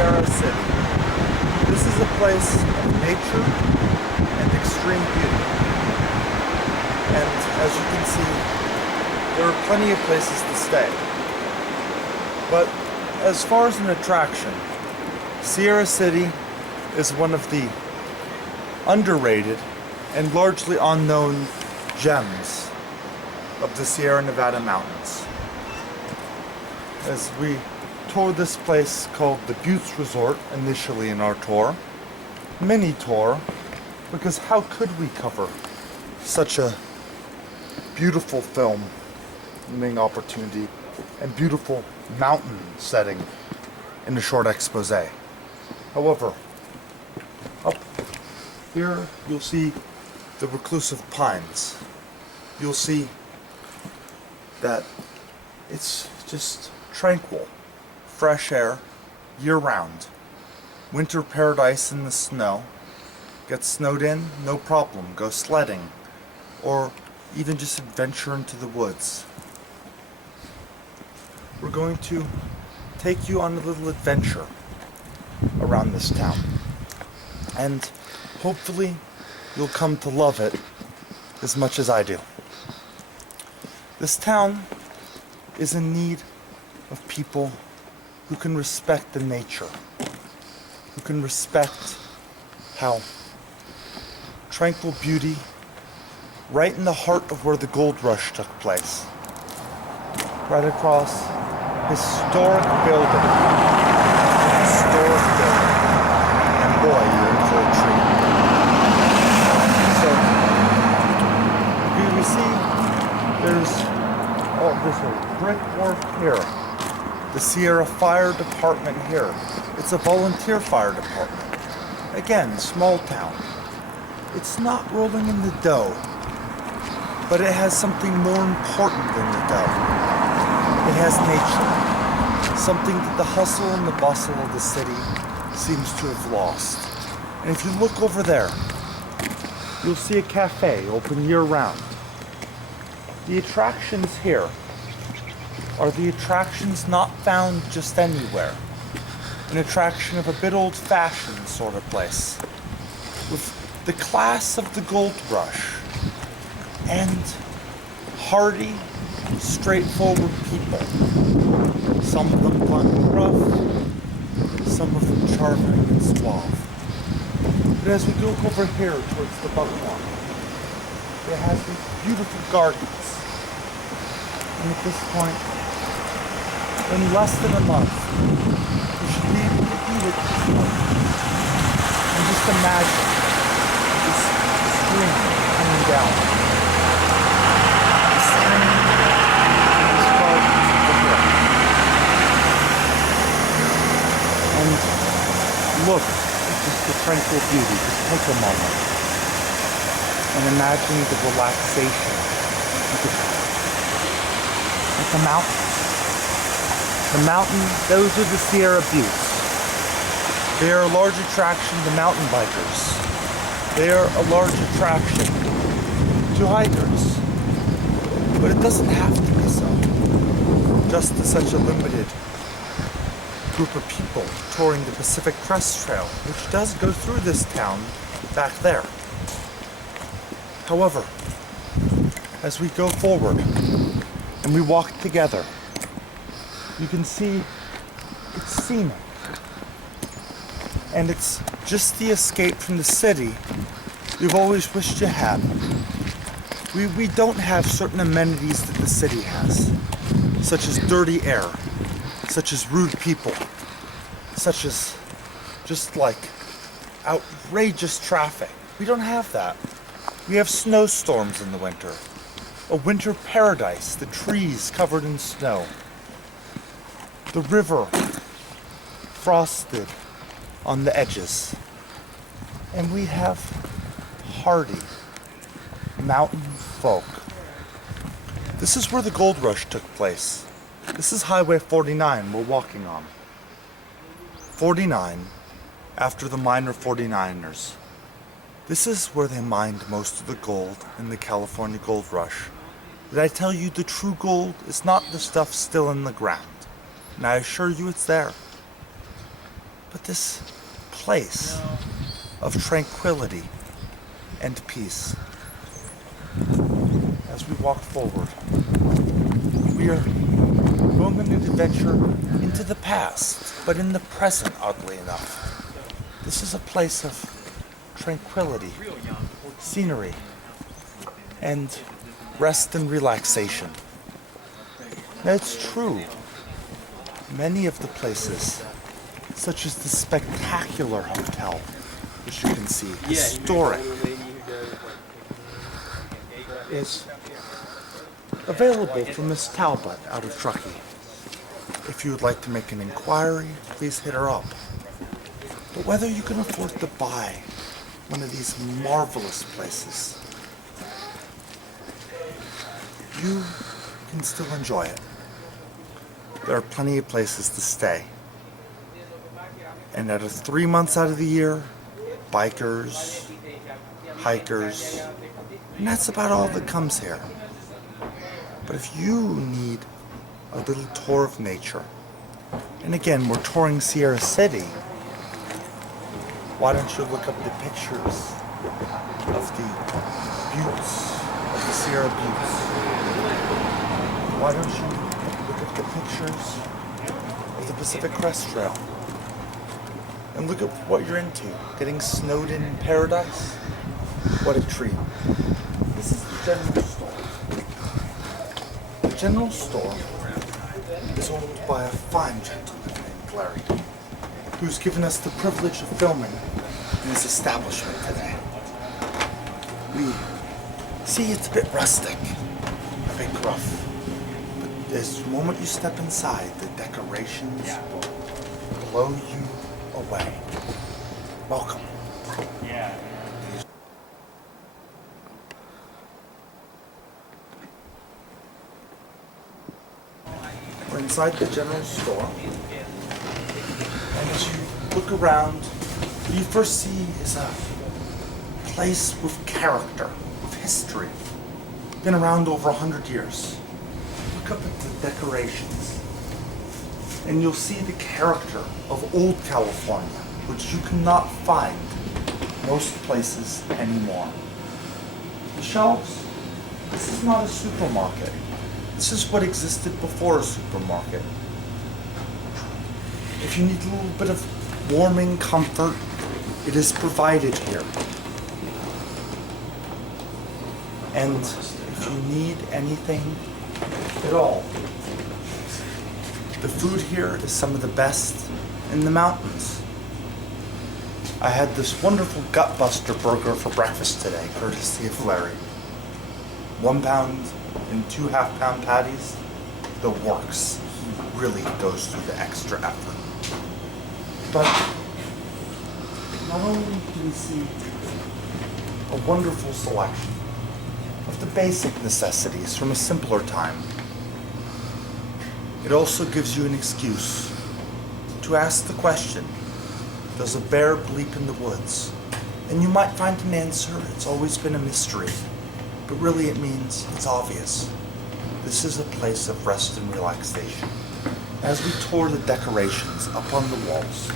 Sierra City. This is a place of nature and extreme beauty. And as you can see, there are plenty of places to stay. But as far as an attraction, Sierra City is one of the underrated and largely unknown gems of the Sierra Nevada mountains. As we toured this place called the Buttes Resort initially in our tour, mini tour, because how could we cover such a beautiful filming opportunity and beautiful mountain setting in a short expose. However, up here you'll see the reclusive pines. You'll see that it's just tranquil, fresh air year-round. Winter paradise in the snow. Get snowed in, no problem. Go sledding, or even just adventure into the woods. We're going to take you on a little adventure around this town, and hopefully you'll come to love it as much as I do. This town is in need of people who can respect the nature, who can respect how tranquil beauty right in the heart of where the gold rush took place, right across historic building, and boy, you're in for a treat. So here we see there's a brick wharf here, the Sierra Fire Department here. It's a volunteer fire department. Again, small town. It's not rolling in the dough, but it has something more important than the dough. It has nature, something that the hustle and the bustle of the city seems to have lost. And if you look over there, you'll see a cafe open year-round. The attractions here are the attractions not found just anywhere. An attraction of a bit old-fashioned sort of place, with the class of the gold rush, and hardy, straightforward people. Some of them blunt and rough, some of them charming and suave. But as we go over here towards the buckhorn, it has these beautiful gardens. And at this point, in less than a month, you should be able to eat at this point. And just imagine this stream coming down. The stream and these gardens over here. And look at just the tranquil beauty. Just take a moment and imagine the relaxation you could have. At the mountains. The mountain, those are the Sierra Buttes. They are a large attraction to mountain bikers. They are a large attraction to hikers. But it doesn't have to be so. Just to such a limited group of people touring the Pacific Crest Trail, which does go through this town back there. However, as we go forward and we walk together, you can see it's scenic. And it's just the escape from the city you've always wished you had. We don't have certain amenities that the city has, such as dirty air, such as rude people, such as just like outrageous traffic. We don't have that. We have snowstorms in the winter, a winter paradise, the trees covered in snow, the river frosted on the edges, and we have hardy mountain folk. This is where the gold rush took place. This is Highway 49 we're walking on. 49, after the miner 49ers. This is where they mined most of the gold in the California gold rush. Did I tell you the true gold is not the stuff still in the ground? And I assure you it's there. but this place of tranquility and peace. As we walk forward, we are going on an adventure into the past, but in the present, oddly enough. This is a place of tranquility, scenery, and rest and relaxation. Now, it's true, many of the places, such as the spectacular hotel, which you can see, historic, is available from Miss Talbot out of Truckee. If you would like to make an inquiry, please hit her up. But whether you can afford to buy one of these marvelous places, you can still enjoy it. There are plenty of places to stay. And out of 3 months out of the year, bikers, hikers, and that's about all that comes here. But if you need a little tour of nature, and again, we're touring Sierra City, why don't you look up the pictures of the buttes, of the Sierra Buttes? Why don't you look at the pictures of the Pacific Crest Trail? And look at what you're into. Getting snowed in paradise? What a treat. This is the general store. The general store is owned by a fine gentleman named Larry, who's given us the privilege of filming in his establishment today. We see it's a bit rustic, a bit gruff, but the moment you step inside, the decorations will blow you away. Welcome. Yeah. We're inside the general store, and as you look around, what you first see is a place with character, with history. Been around over 100 years. Look up at the decorations, and you'll see the character of old California, which you cannot find most places anymore. The shelves, this is not a supermarket. This is what existed before a supermarket. If you need a little bit of warming comfort, it is provided here. And if you need anything at all, the food here is some of the best in the mountains. I had this wonderful Gutbuster burger for breakfast today, courtesy of Larry. 1 pound and 2 half-pound patties, the works. He really goes through the extra effort. But not only do we see a wonderful selection of the basic necessities from a simpler time, it also gives you an excuse to ask the question, does a bear bleep in the woods? And you might find an answer, it's always been a mystery. But really it means it's obvious. This is a place of rest and relaxation. As we tour the decorations up on the walls,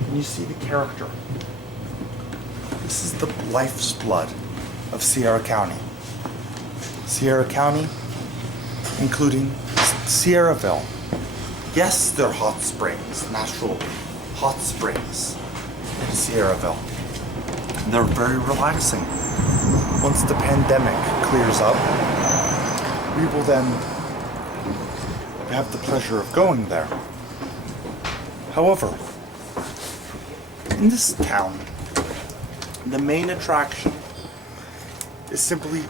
and you see the character. This is the life's blood of Sierra County. Sierra County, including Sierraville. Yes, there are hot springs, natural hot springs in Sierraville. And they're very relaxing. Once the pandemic clears up, we will then have the pleasure of going there. However, in this town, the main attraction is simply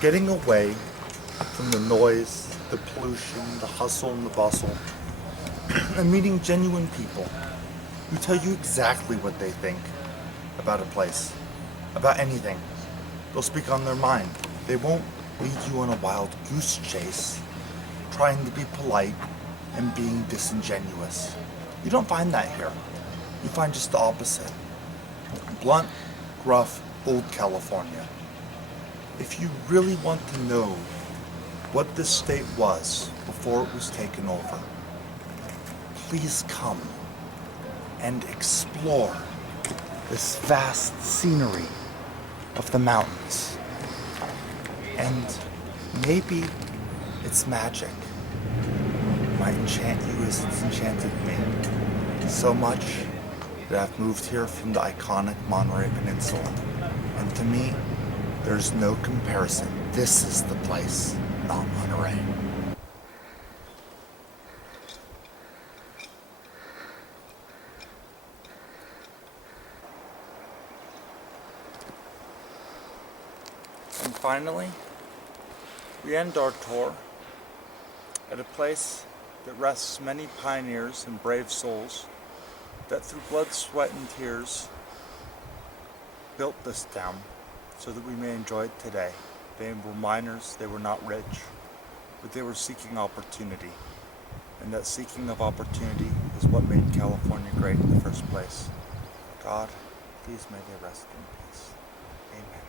getting away from the noise, the pollution, the hustle and the bustle, and meeting genuine people who tell you exactly what they think about a place, about anything. They'll speak on their mind. They won't lead you on a wild goose chase, trying to be polite and being disingenuous. You don't find that here. You find just the opposite. Blunt, gruff, old California. If you really want to know what this state was before it was taken over, please come and explore this vast scenery of the mountains. And maybe its magic might enchant you as it's enchanted me. So much that I've moved here from the iconic Monterey Peninsula. And to me, there's no comparison. This is the place, not Monterey. And finally, we end our tour at a place that rests many pioneers and brave souls that through blood, sweat, and tears built this town so that we may enjoy it today. They were miners, they were not rich, but they were seeking opportunity. And that seeking of opportunity is what made California great in the first place. God, please may they rest in peace. Amen.